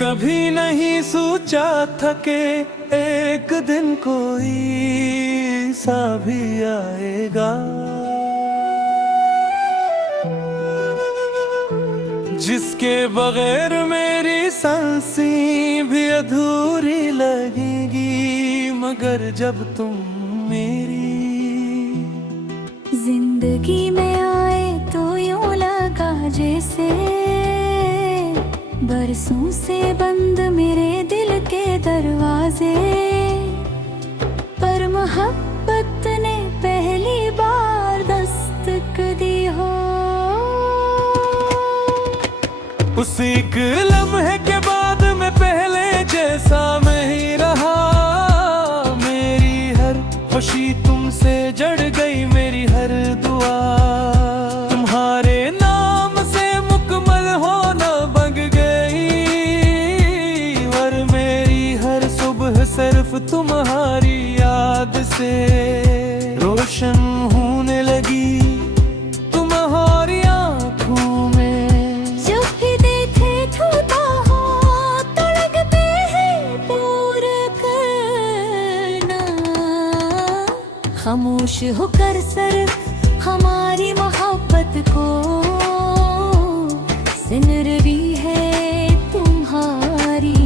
कभी नहीं सोचा था कि एक दिन कोई सा भी आएगा जिसके बगैर मेरी सांसें भी अधूरी लगेगी। मगर जब तुम मेरी जिंदगी में आए तो यूं लगा जैसे बरसों से बंद मेरे दिल के दरवाजे, पर मोहब्बत ने पहली बार दस्तक दी हो। उस एक लम्हे के बाद मैं पहले जैसा मैं ही रहा। मेरी हर खुशी तुमसे जड़ गई, मेरी हर दुआ तुम्हारे नाम से मुकम्मल होना बन गई। और मेरी हर सुबह सिर्फ तुम्हारी याद से रोशन होने लगी। खामोश होकर सिर्फ हमारी मोहब्बत को सुन रही है तुम्हारी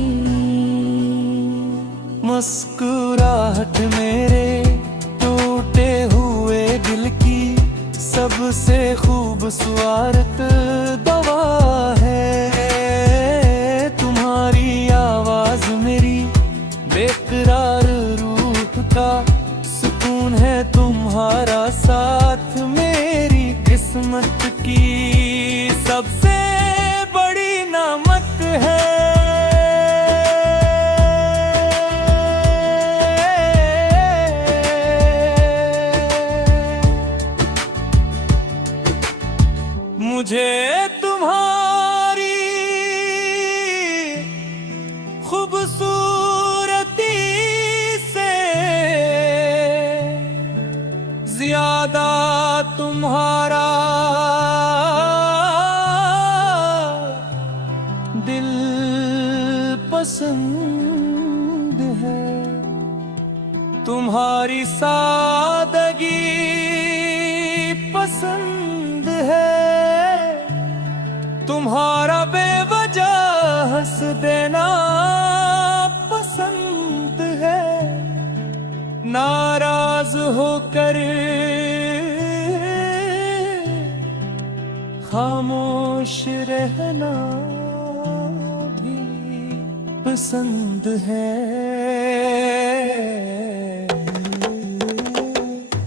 मुस्कुराहट मेरे टूटे हुए दिल की सबसे खूबसूरत दवा है। तुम्हारी आवाज मेरी बेकरार रूह का सुकून है, तुम्हारा साथ मेरी किस्मत की सबसे बड़ी नेमत है। मुझे तुम्हारी खूबसूरती से ज्यादा तुम्हारा दिल पसंद है। तुम्हारी सादगी पसंद है, तुम्हारा बेवजह हंस देना पसंद है। नाराज होकर खामोश रहना भी पसंद है।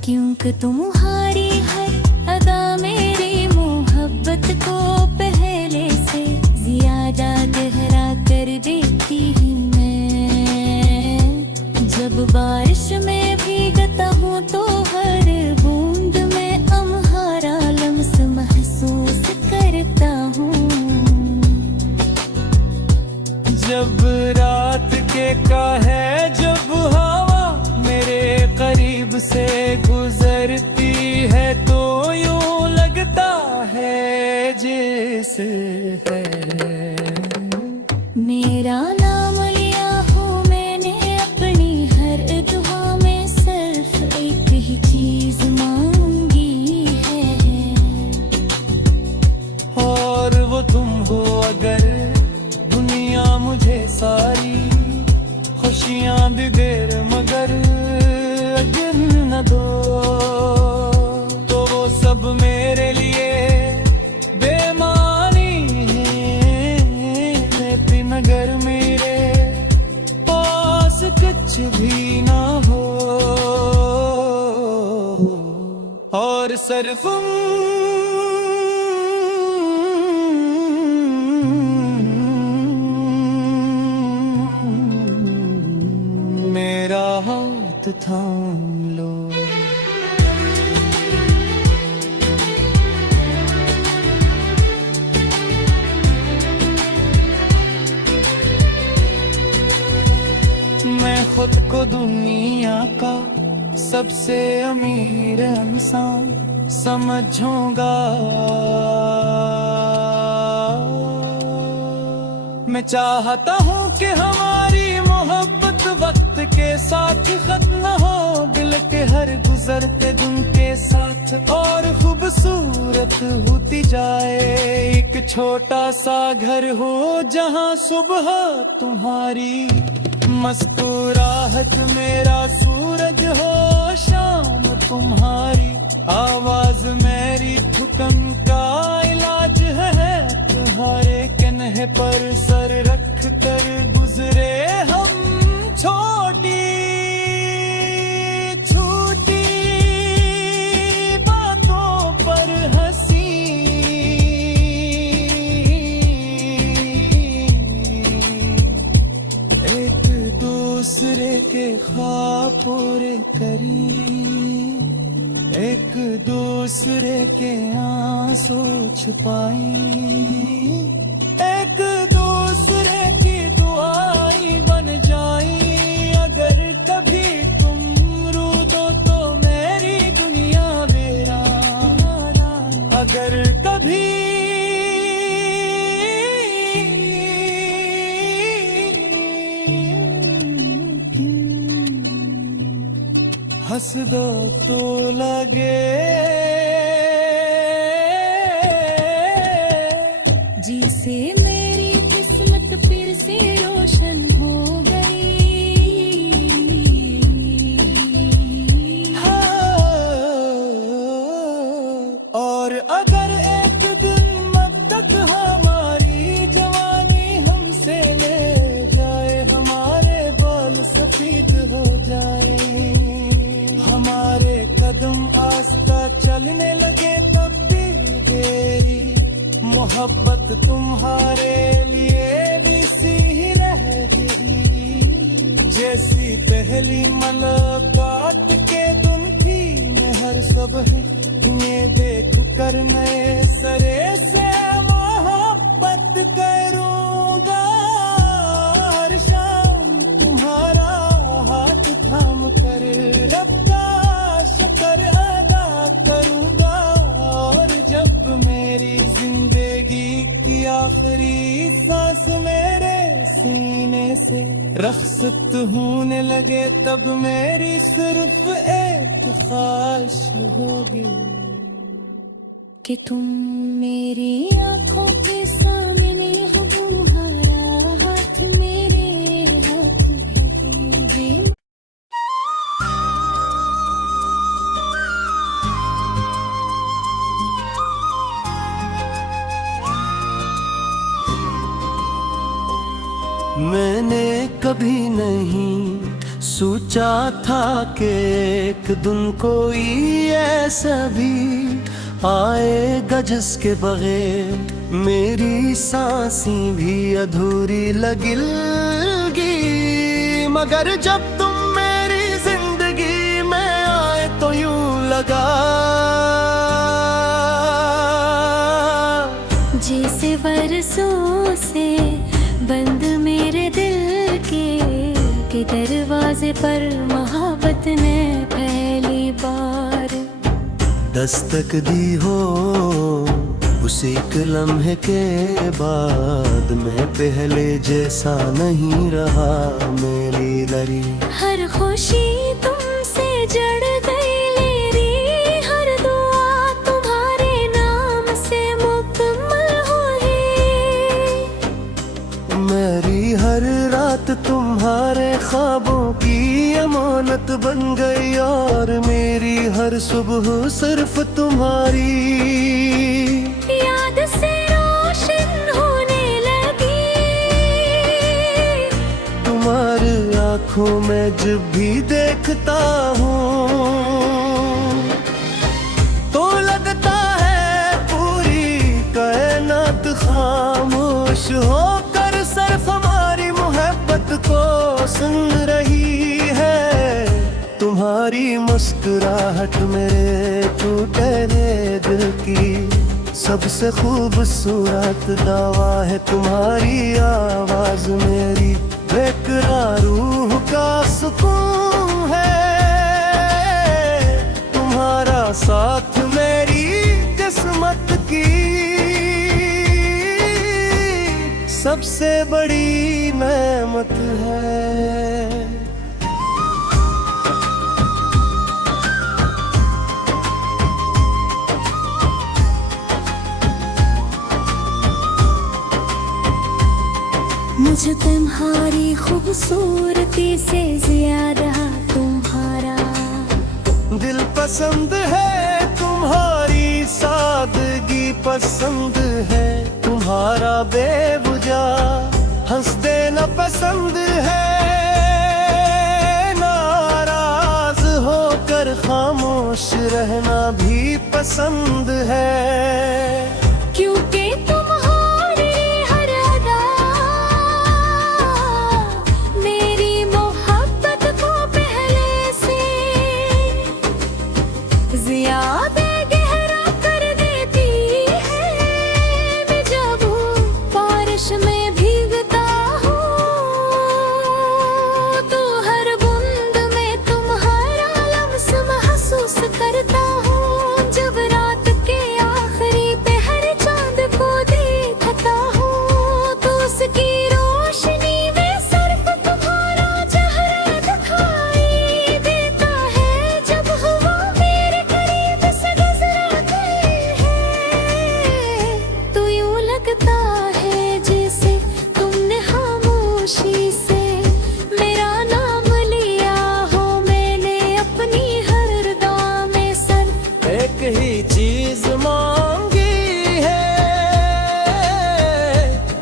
क्योंकि तुम्हारी हर अदा मेरी मोहब्बत को पहले से ज्यादा गहरा कर देती हूँ मैं। जब बारिश में भीगता हूँ तो हर बूंद में तुम्हारा लम्स महसूस करता हूँ। जब रात के का है जब हवा मेरे करीब से गुजरती है तो यूं लगता है जैसे है मेरा नाम लिया हूँ मैंने अपनी हर दुआ में, सिर्फ एक ही चीज मांगी है। और वो तुम हो। अगर दुनिया मुझे सारी खुशियां भी देर मगर अगर न दो तो वो सब मेरे लिए बेमानी है। मगर मेरे पास कुछ भी ना हो और सिर्फ मेरा हाथ थाम लो। मैं खुद को दुनिया का सबसे अमीर इंसान समझूंगा। मैं चाहता हूँ कि हमारी मोहब्बत वक्त के साथ खत्म न हो, दिल के हर गुजरते दिन के साथ और खूबसूरत होती जाए। एक छोटा सा घर हो जहाँ सुबह तुम्हारी मुस्कुराहट मेरा सूरज हो, शाम तुम्हारी आवाज मेरी थुकन का इलाज है। तुम्हारे कन्हे पर सर रख कर गुजरे हम छोटी छोटी बातों पर हंसी। एक दूसरे के ख्वाब पूरे करी, एक दूसरे के आंसू छुपाई, एक दूसरे की दुआई बन जाई। अगर कभी तुम रो दो तो मेरी दुनिया वीरान, अगर कभी हंस दो तो लगे जिसे मेरी किस्मत फिर से रोशन हो गई। हाँ, और अगर एक दिन मत तक हमारी जवानी हमसे ले जाए, हमारे बाल सफेद हो जाए, हमारे कदम आस्था चलने लगे, तब भी तेरी मोहब्बत तुम्हारे लिए भी सी ही रहेगी जैसी पहली मुलाकात के दिन थी। मैं हर सुबह ये देख कर नए सरे से मोहब्बत करूंगा, हर शाम तुम्हारा हाथ थाम कर रब का शुक्र अदा करूंगा। और जब मेरी जिंदगी की आखिरी सांस मेरे सीने से रख्सत होने लगे, तब मेरी सिर्फ एक ख्वाहिश होगी कि तुम मेरी आंखों के सामने हो, तुम्हारा हाथ मेरे हाथ होगी। मैंने कभी नहीं सोचा था कि एक दिन कोई ऐसा भी आएगा जिसके बगैर मेरी सांसें भी अधूरी लगेगी। मगर जब तुम मेरी जिंदगी में आए तो यूं लगा जैसे बरसों से बंद मेरे दिल के दरवाजे पर मोहब्बत ने पहली बार दस्तक दी हो। उसी एक लम्हे के बाद मैं पहले जैसा नहीं रहा, मेरी लरी हर खुशी तुमसे जड़ गई मेरी, हर दुआ तुम्हारे नाम से मुकम्मल हुई। मेरी हर रात तुम्हारे ख्वाबों की अमानत बन गई, और मेरी हर सुबह सिर्फ तुम्हारी याद से रोशन होने लगी। तुम्हारी आंखों में जब भी देखता हूँ तो लगता है पूरी कायनात खामोश होकर सिर्फ हमारी मोहब्बत को सुन रही है। तुम्हारी मुस्कुराहट मेरे टूटे दिल की सबसे खूबसूरत दावा है। तुम्हारी आवाज मेरी बेकरार रूह का सुकून है। तुम्हारा साथ मेरी किस्मत की सबसे बड़ी नेमत है। मुझे तुम्हारी खूबसूरती से ज्यादा तुम्हारा दिल पसंद है, तुम्हारी सादगी पसंद है, तुम्हारा बेवजह हंस देना पसंद है, नाराज होकर खामोश रहना भी पसंद है। क्योंकि तुम्हारी हर अदा मेरी मोहब्बत को पहले से ज्यादा गहरा कर देती है। मैं जब बारिश में भीगता हूँ तो हर बूंद में तुम्हारा लम्स महसूस करता हूँ। जब रात के आखिरी पहर चांद को देखता हूँ तो उसकी रोशनी में सिर्फ तुम्हारा चेहरा दिखाई देता है। जब हवा मेरे करीब से गुजरती है तो यूं लगता है जैसे तुमने खामोशी से मेरा नाम लिया हो। मैंने अपनी हर दुआ में सिर्फ एक ही चीज मांगी है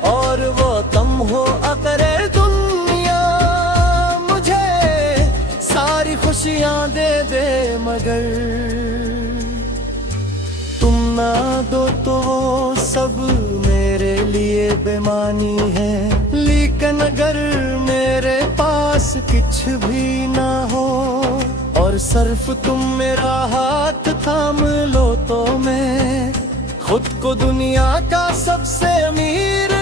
और वो तुम हो अकरे दुनिया। मुझे सारी खुशियां दे दे मगर तुम ना दो तो वो सब मेरे लिए बेमानी है। लेकिन अगर मेरे पास कुछ भी ना हो और सिर्फ तुम मेरा हाथ थाम लो तो मैं खुद को दुनिया का सबसे अमीर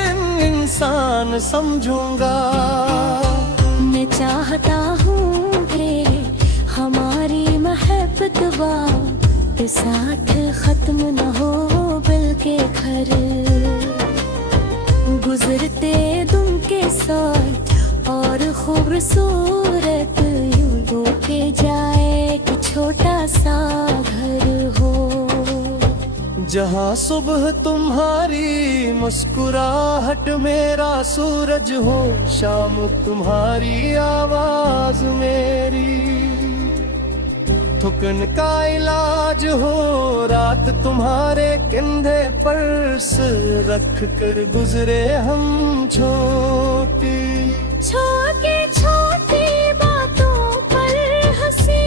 इंसान समझूंगा। मैं चाहता हूँ कि हमारी मोहब्बत वापस साथ खत्म न हो बल्कि घर गुजरते दिन के साथ और खूबसूरत यूं हो के जाए कि छोटा सा घर हो। जहाँ सुबह तुम्हारी मुस्कुराहट मेरा सूरज हो, शाम तुम्हारी आवाज मेरी थुकन का इलाज हो। रात तुम्हारे कंधे पर सिर रख कर गुजरे हम छोटी छोटी छोटी बातों पर हंसी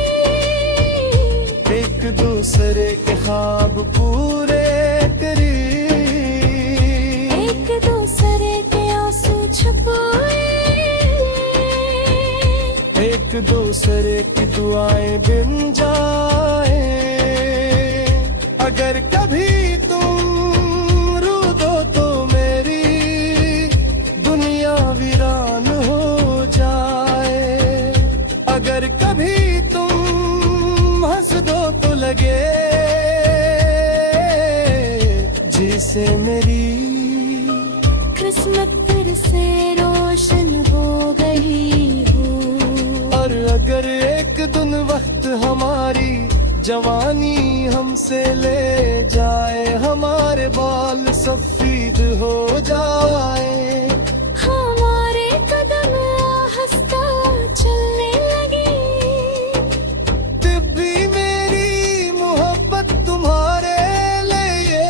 एक दूसरे के ख्वाब पूरे करी। एक दूसरे के आंसू छुपाए एक दूसरे की दुआएं बिन जाए। अगर कभी तुम रो दो तो मेरी दुनिया वीरान हो जाए। अगर कभी तुम हंस दो तो लगे जिसे मेरी किस्मत फिर से रोशन हो गई हो। और अगर एक दिन वक्त हमारी जवानी हमसे ले जाए, हमारे बाल सफेद हो जाए, हमारे कदम आहिस्ता चलने लगे, तब भी मेरी मोहब्बत तुम्हारे लिए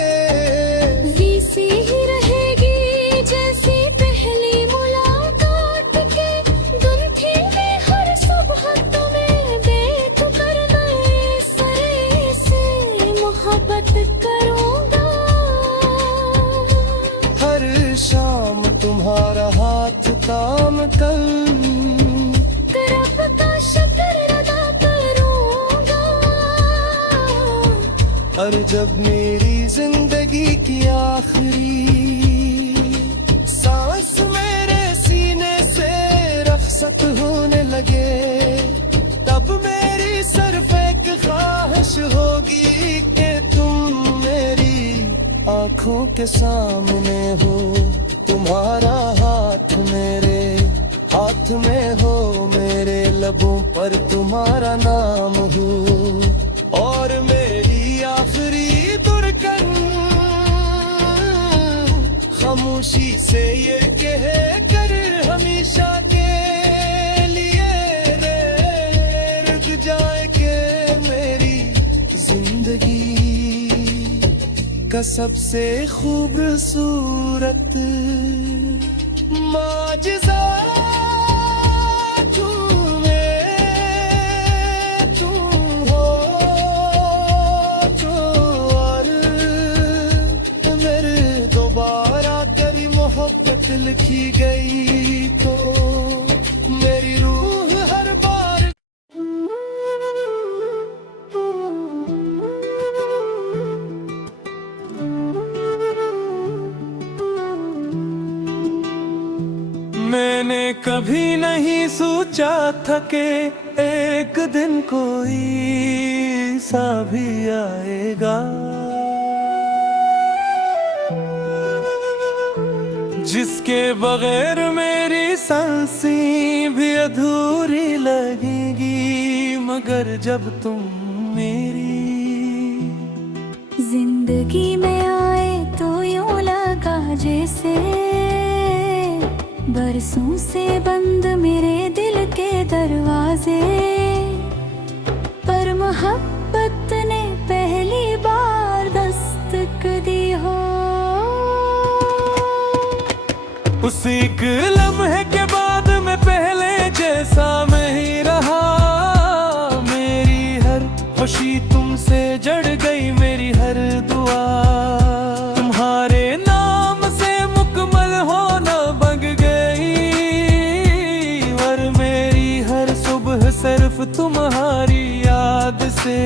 वैसी ही रहेगी जैसी पहली मुलाकात के दिन थी। मैं हर सुबह तुम्हें देख कर नए सिरे से मोहब्बत करूंगा। हर शाम तुम्हारा हाथ थाम कर रब का शुक्र अदा करूंगा। और जब मेरी जिंदगी की आखिरी सांस मेरे सीने से रखसत होने लगे, तब मेरी सिर्फ एक ख्वाहिश होगी कि तुम मेरी आंखों के सामने हो। तुम तुम्हारा हाथ मेरे हाथ में हो, मेरे लबों पर तुम्हारा नाम हो, और मेरी आखिरी दुर्गन खामोशी से ये कह कर हमेशा के लिए रे रुक जाए के मेरी जिंदगी का सबसे खूबसूरत माजिज़ा लिखी गई तो मेरी रूह हर बार मैंने कभी नहीं सोचा था कि एक दिन कोई सा भी आएगा जिसके बगैर मेरी सांसें भी अधूरी लगेगी, मगर जब तुम मेरी जिंदगी में आए तो यूं लगा जैसे बरसों से बंद मेरे दिल के दरवाजे, पर मोहब्बत ने पहली बार दस्तक दी हो। उस एक लम्हे के बाद मैं पहले जैसा मैं ही रहा, मेरी हर खुशी तुमसे जड़ गई, मेरी हर दुआ तुम्हारे नाम से मुकम्मल होना बन गई, और मेरी हर सुबह सिर्फ तुम्हारी याद से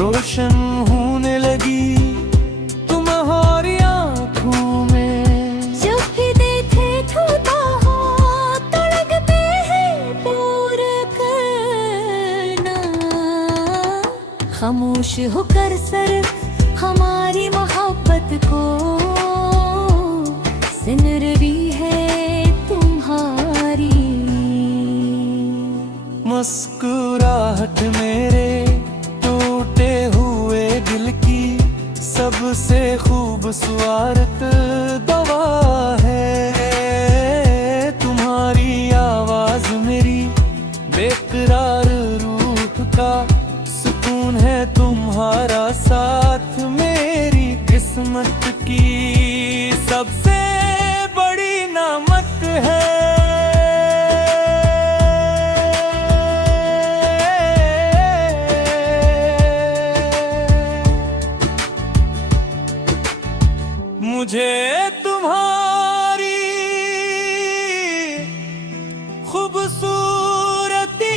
रोशन होने लगी। खामोश होकर सिर्फ हमारी मोहब्बत को सुन रही है तुम्हारी मुस्कुराहट मेरे टूटे हुए दिल की सबसे खूबसूरत दवा है, तुम्हारी आवाज मेरी बेकरार रूह का है, तुम्हारा साथ मेरी किस्मत की सबसे बड़ी नेमत है। मुझे तुम्हारी खूबसूरती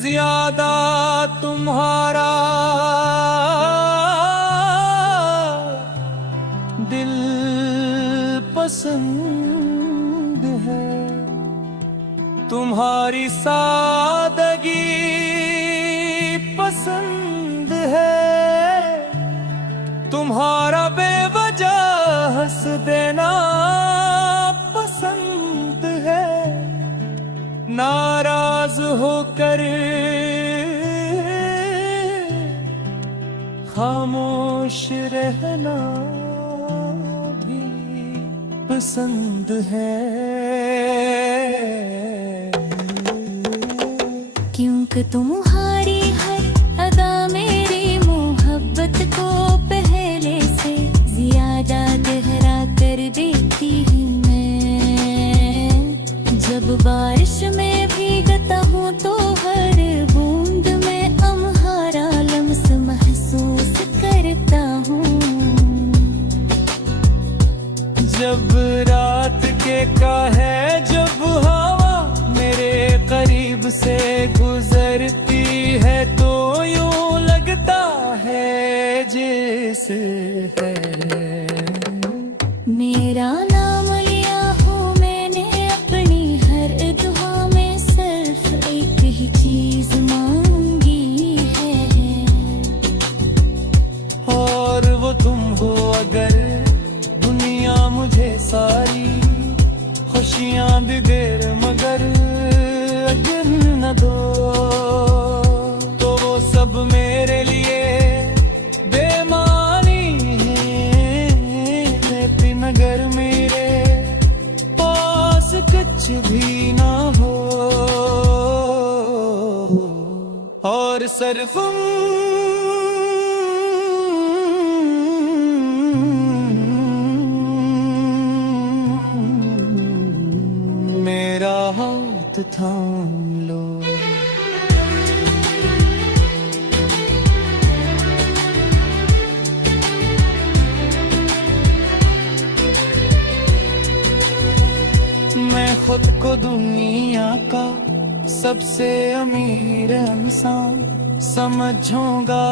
ज्यादा तुम्हारा दिल पसंद है, तुम्हारी सादगी पसंद है, तुम्हारा बेवजह हंस देना पसंद है, नाराज होकर खामोश रहना भी पसंद है। क्योंकि तुम्हारी हर अदा मेरी मोहब्बत को पहले से ज्यादा गहरा कर देती हूँ मैं। जब बारिश में भीगता हूँ तो हर बूंद में तुम्हारा लम्स महसूस करता हूँ। जब रात के का है जब हवा मेरे करीब से गुजरती है तो यूं लगता है जैसे है मेरा नाम लिया हूँ मैंने अपनी हर दुआ में, सिर्फ एक ही चीज मांगी है और वो तुम हो खुशियां दी देर मगर अगर न दो तो वो सब मेरे लिए बेमानी है। मगर मेरे पास कुछ भी ना हो और सिर्फ मेरा हाथ थाम लो। मैं खुद को दुनिया का सबसे अमीर इंसान समझूंगा।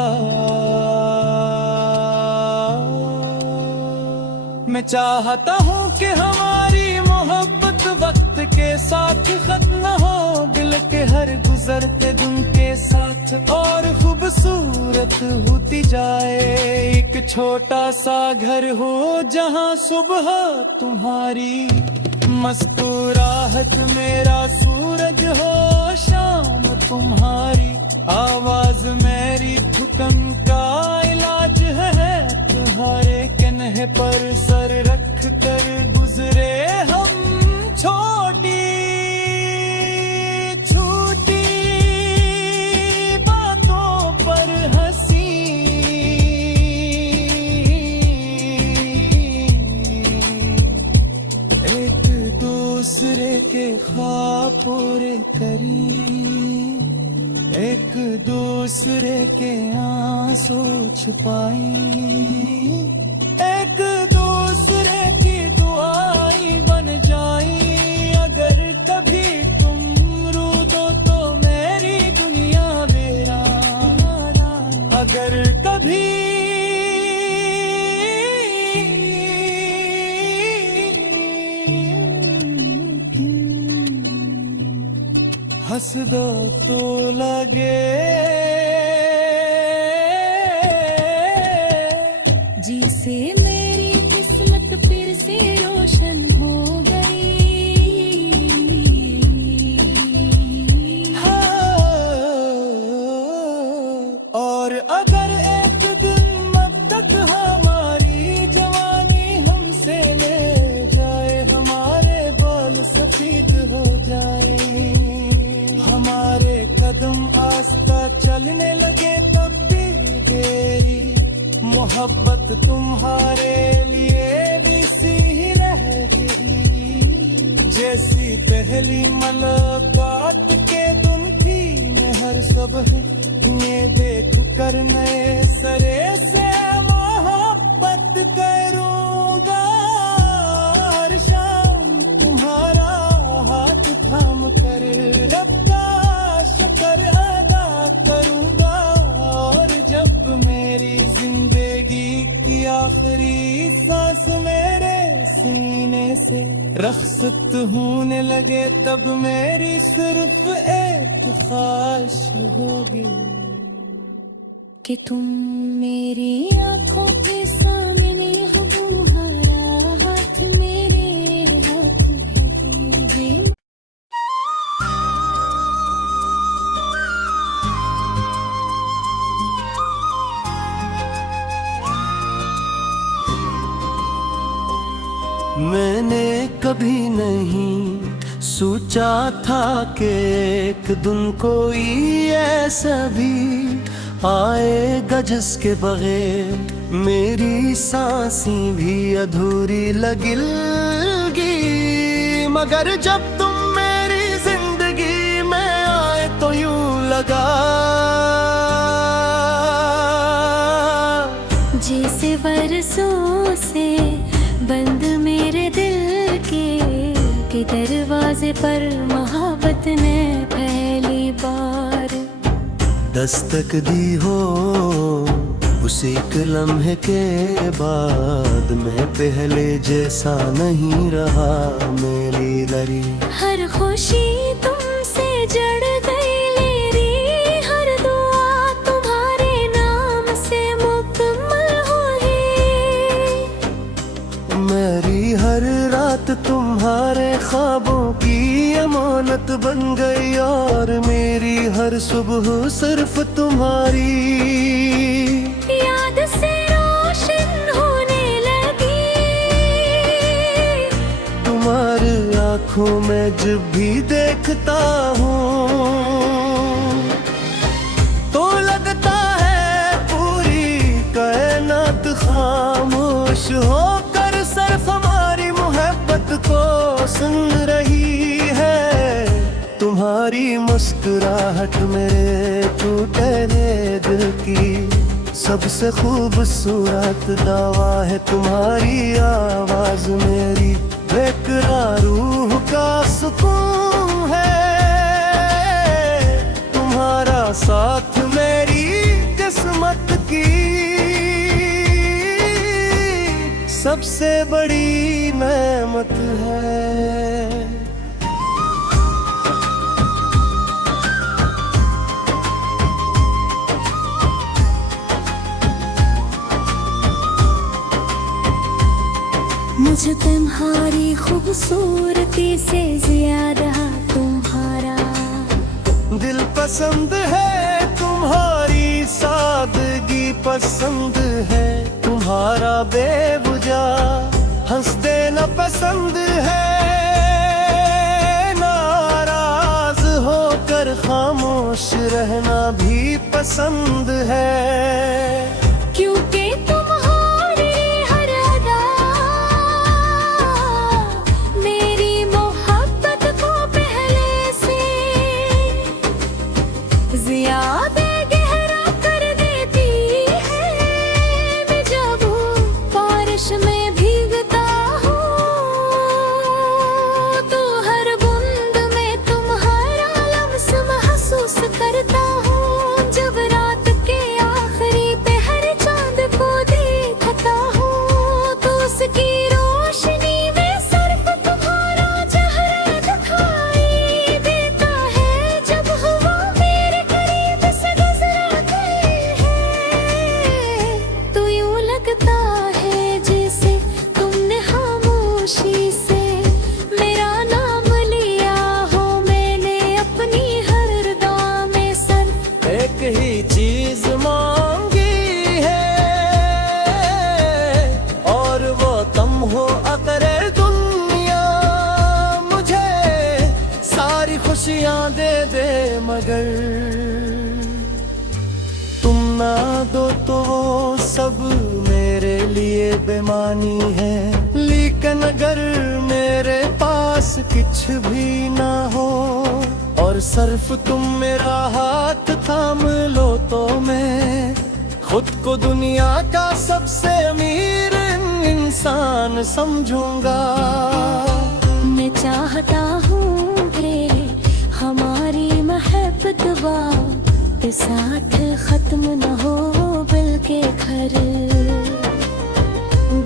मैं चाहता हूँ कि हमारी मोहब्बत वक्त के साथ खत्म न हो, दिल के हर गुजरते दिन के साथ और खूबसूरत होती जाए। एक छोटा सा घर हो जहाँ सुबह तुम्हारी मुस्कुराहट मेरा सूरज हो, शाम तुम्हारी आवाज मेरी थकन का इलाज है। तुम्हारे कन्हे पर सर रख कर गुजरे हम छोटी छोटी बातों पर हंसी। एक दूसरे के ख्वाब पूरे करी, एक दूसरे के आंसू छुपाई, एक दूसरे की दुआई बन जाई। अगर कभी तुम रो दो तो मेरी दुनिया वीरान, अगर कभी हंस दो तो लगे जिसे मेरी किस्मत फिर से रोशन हो गई। हाँ, और अगर एक दिन अब तक हमारी जवानी हमसे ले जाए, हमारे बाल सफेद हो जाए, हमारे कदम आस्था चलने लगे, तब भी तेरी मोहब्बत तुम्हारे लिए भी सी ही रहेगी जैसी पहली मुलाकात के दिन थी। मैं हर सुबह ये देख कर नए सरे से मोहब्बत करूंगा। हर शाम तुम्हारा हाथ थाम कर कर अदा करूंगा। और जब मेरी जिंदगी की आखिरी सांस मेरे सीने से रख्सत होने लगे, तब मेरी सिर्फ एक ख्वाहिश होगी कि तुम मेरी आंखों के सामने हो, तुम्हारा हाथ मेरे हाथ होगी। मैंने कभी नहीं सोचा था कि एक दिन कोई ऐसा भी आएगा जिसके बगैर मेरी सांसें भी अधूरी लगेगी। मगर जब तुम मेरी जिंदगी में आए तो यूं लगा जैसे बरसों से बंद मेरे दिल के दरवाजे पर मोहब्बत ने पहली बार दस्तक दी हो। उसी एक लम्हे के बाद मैं पहले जैसा नहीं रहा। मेरी लरी हर खुशी तुमसे जड़ गई, मेरी हर दुआ तुम्हारे नाम से मुकम्मल हुई। मेरी हर रात तुम्हारे ख्वाबों की अमानत बन गई और मेरी हर सुबह सिर्फ तुम्हारी याद से रोशन होने लगी। तुम्हारी आंखों में जब भी देखता हूँ तो लगता है पूरी कायनात खामोश होकर सिर्फ हमारी मोहब्बत को सुन रही है। तुम्हारी मुस्कुराहट मेरे टूटे दिल की सबसे खूबसूरत दावा है। तुम्हारी आवाज मेरी बेकरार रूह का सुकून है। तुम्हारा साथ मेरी किस्मत की सबसे बड़ी नेमत है। मुझे तुम्हारी खूबसूरती से ज्यादा तुम्हारा दिल पसंद है। तुम्हारी सादगी पसंद है। तुम्हारा बेवजह हंस देना पसंद है। नाराज होकर खामोश रहना भी पसंद है। क्योंकि तुम्हारी हर अदा मेरी मोहब्बत को पहले से ज्यादा गहरा कर देती है। मैं जब बारिश में भीगता हूँ तो हर बूंद में तुम्हारा लम्स महसूस करता हूँ। जब रात के आखिरी पहर चांद को देखता हूँ तो उसकी रोशनी में सिर्फ तुम्हारा चेहरा दिखाई देता है। जब हवा मेरे करीब से गुजरती है तो यूं लगता है जैसे तुमने खामोशी से मेरा नाम लिया हो। मैंने अपनी हर दुआ में सिर्फ एक ही चीज मांगी है और वो तुम हो अकरे दुनिया। मुझे सारी खुशियां दे दे मगर तुम ना दो तो वो सब मेरे लिए बेमानी है। लेकिन अगर मेरे पास कुछ भी ना हो और सिर्फ तुम मेरा हाथ थाम लो तो मैं खुद को दुनिया का सबसे अमीर इंसान समझूंगा। मैं चाहता हूँ रे हमारी मोहब्बत के साथ खत्म न हो बल्कि घर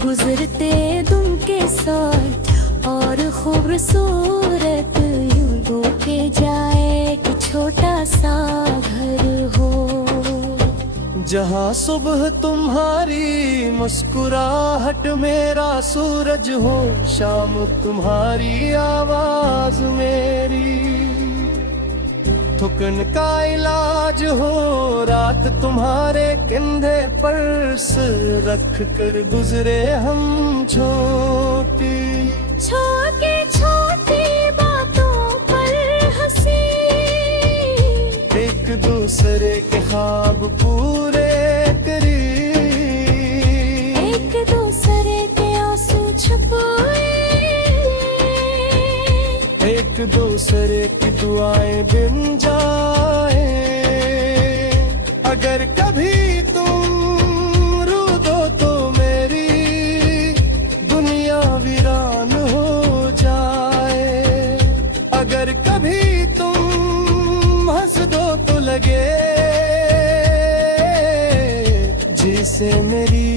गुजरते दिन के साथ और खूबसूरत यूं हो के जाए कि छोटा सा घर हो। जहाँ सुबह तुम्हारी मुस्कुराहट मेरा सूरज हो। शाम तुम्हारी आवाज मेरी थुकन का इलाज हो। रात तुम्हारे कंधे पर सिर रख कर गुजरे हम छोटी छोटी बातों पर हंसी। एक दूसरे के ख्वाब पूरे करी। एक दूसरे के आंसू छुपाए। एक दूसरे की दुआएं बिन जाए। अगर कभी तुम रो दो तो मेरी दुनिया वीरान हो जाए। अगर कभी तुम हंस दो तो लगे जिसे मेरी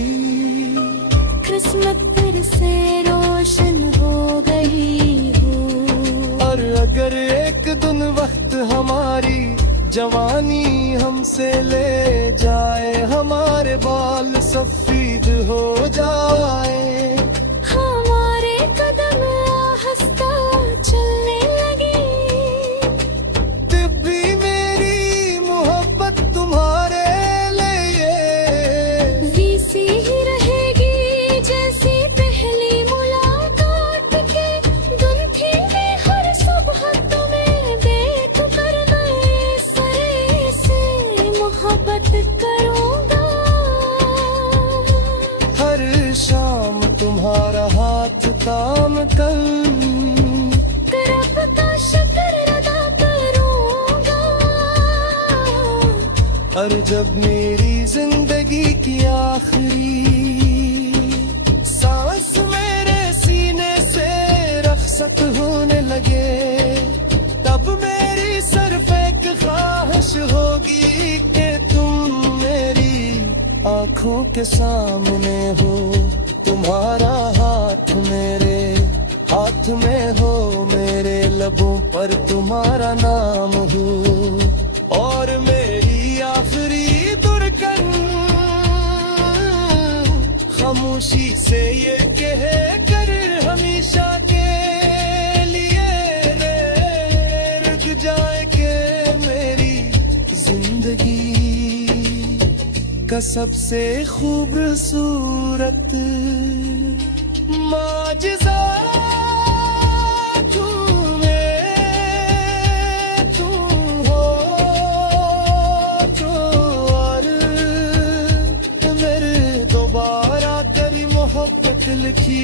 किस्मत फिर से रोशन हो गई हो। और अगर एक दिन वक्त हमारी जवानी हमसे ले जाए। हमारे बाल सफेद हो जाए। हमारे कदम और जब मेरी जिंदगी की आखिरी सांस मेरे सीने से रखसत होने लगे, तब मेरी सिर्फ एक ख्वाहिश होगी कि तुम मेरी आंखों के सामने हो, तुम्हारा हाथ मेरे हाथ में हो, मेरे लबों पर तुम्हारा नाम हो, और मेरी आखिरी दुर्गन खामोशी से ये कहे कर हमेशा के लिए रे रुक जाए के मेरी जिंदगी का सबसे खूबसूरत माजिज़ा लिखी